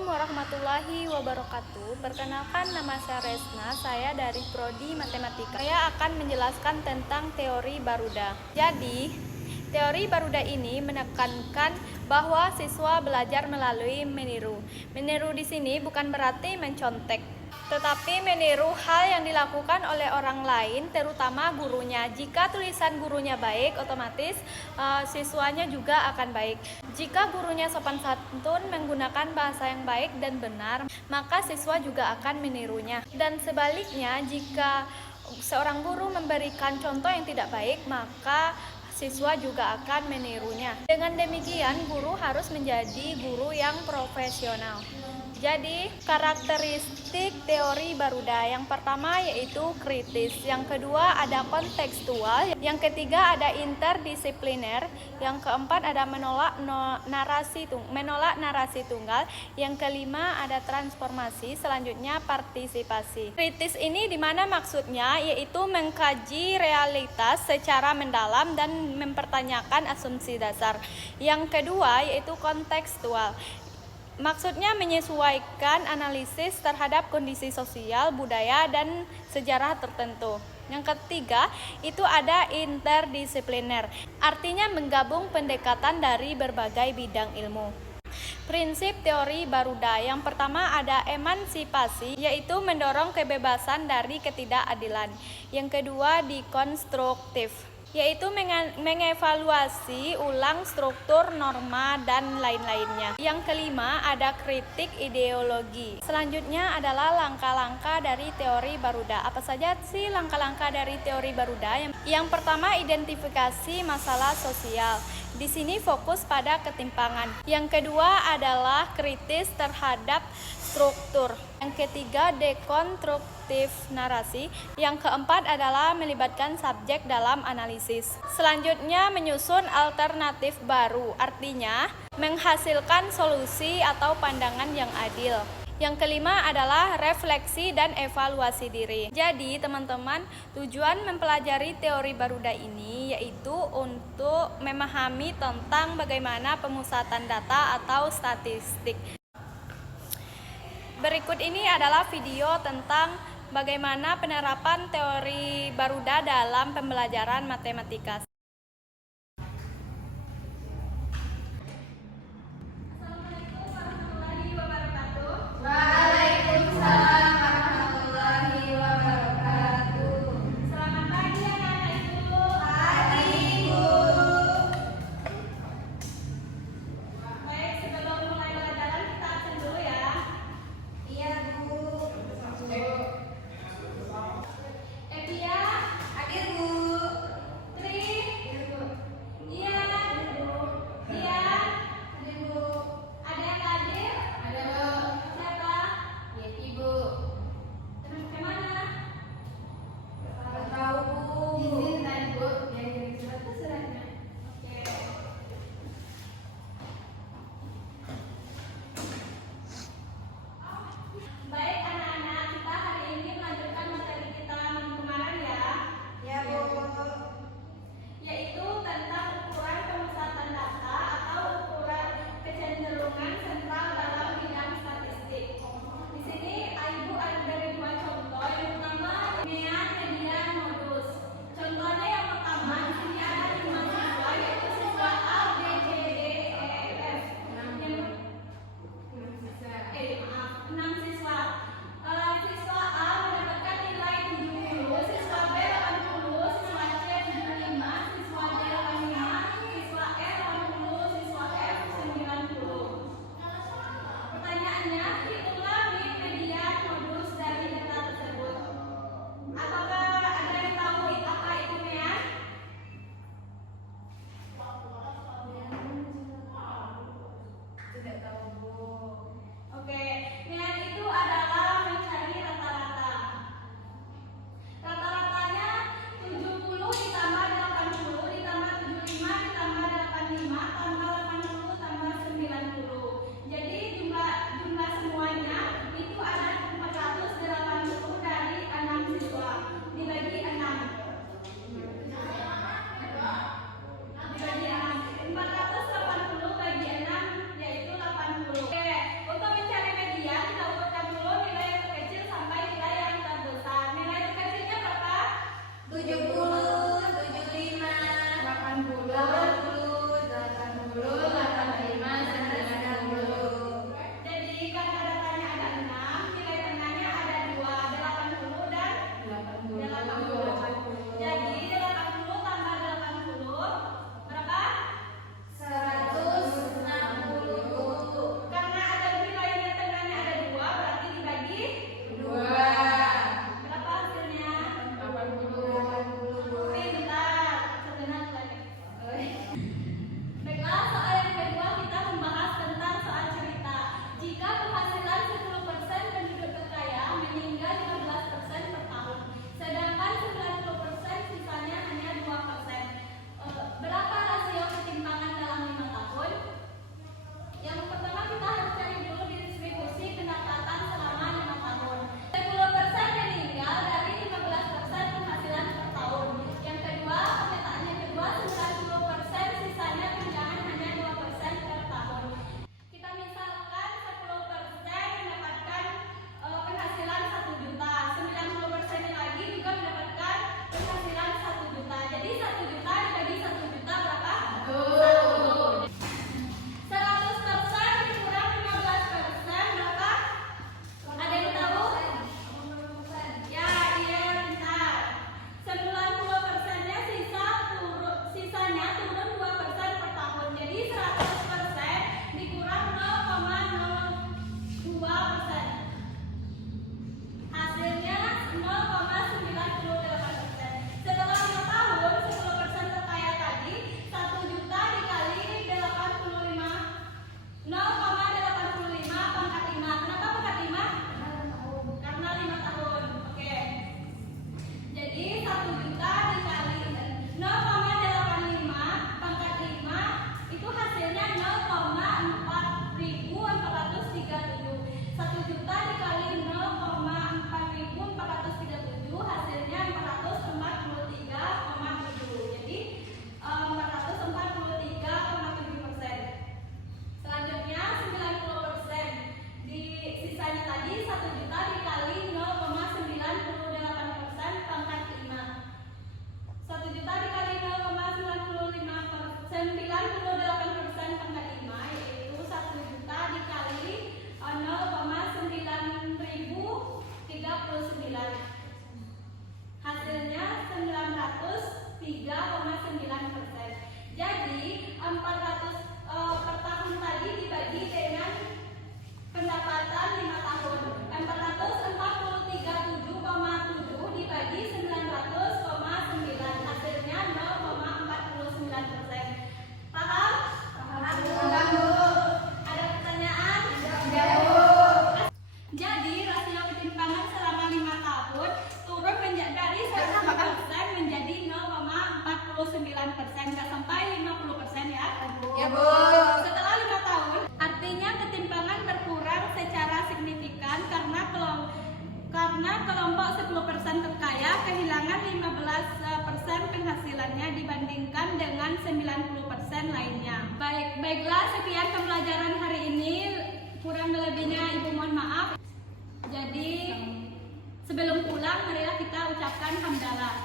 Assalamualaikum warahmatullahi wabarakatuh. Perkenalkan, nama saya Resna, saya dari Prodi Matematika. Saya akan menjelaskan tentang teori Baruda. Jadi, teori Baruda ini menekankan bahwa siswa belajar melalui meniru. Meniru di sini bukan berarti mencontek, tetapi meniru hal yang dilakukan oleh orang lain, terutama gurunya. Jika tulisan gurunya baik, otomatis siswanya juga akan baik. Jika gurunya sopan santun, menggunakan bahasa yang baik dan benar, maka siswa juga akan menirunya. Dan sebaliknya, jika seorang guru memberikan contoh yang tidak baik, maka siswa juga akan menirunya. Dengan demikian, guru harus menjadi guru yang profesional. Jadi, karakteristik teori Baruda yang pertama yaitu kritis, yang kedua ada kontekstual, yang ketiga ada interdisipliner, yang keempat ada menolak narasi tunggal, yang kelima ada transformasi, selanjutnya partisipasi. Kritis ini dimana maksudnya yaitu mengkaji realitas secara mendalam dan mempertanyakan asumsi dasar. Yang kedua yaitu kontekstual. Maksudnya menyesuaikan analisis terhadap kondisi sosial, budaya, dan sejarah tertentu. Yang ketiga, itu ada interdisipliner, artinya menggabung pendekatan dari berbagai bidang ilmu. Prinsip teori Baruda yang pertama ada emansipasi, yaitu mendorong kebebasan dari ketidakadilan. Yang kedua, dekonstruktif, yaitu mengevaluasi ulang struktur, norma, dan lain-lainnya. Yang kelima ada kritik ideologi. Selanjutnya adalah langkah-langkah dari teori Baruda. Apa saja sih langkah-langkah dari teori Baruda? Yang pertama, identifikasi masalah sosial. Di sini fokus pada ketimpangan. Yang kedua adalah kritis terhadap struktur. Yang ketiga, dekonstruktif narasi. Yang keempat adalah melibatkan subjek dalam analisis. Selanjutnya, menyusun alternatif baru, artinya menghasilkan solusi atau pandangan yang adil. Yang kelima adalah refleksi dan evaluasi diri. Jadi, teman-teman, tujuan mempelajari teori Baruda ini yaitu untuk memahami tentang bagaimana pemusatan data atau statistik. Berikut ini adalah video tentang bagaimana penerapan teori Baruda dalam pembelajaran matematika. Assalamualaikum warahmatullahi wabarakatuh. Waalaikumsalam warahmatullahi wabarakatuh. Selamat pagi anak-anak Ibu. Pagi, Bu. Baik, sebelum mulai pelajaran kita absen dulu ya. Iya, Bu. Evia, Hadir, Bu. Tri, 10% terkaya kehilangan 15% penghasilannya dibandingkan dengan 90% lainnya. Baiklah, sekian pembelajaran hari ini. Kurang lebihnya Ibu mohon maaf. Jadi sebelum pulang marilah kita ucapkan hamdalah.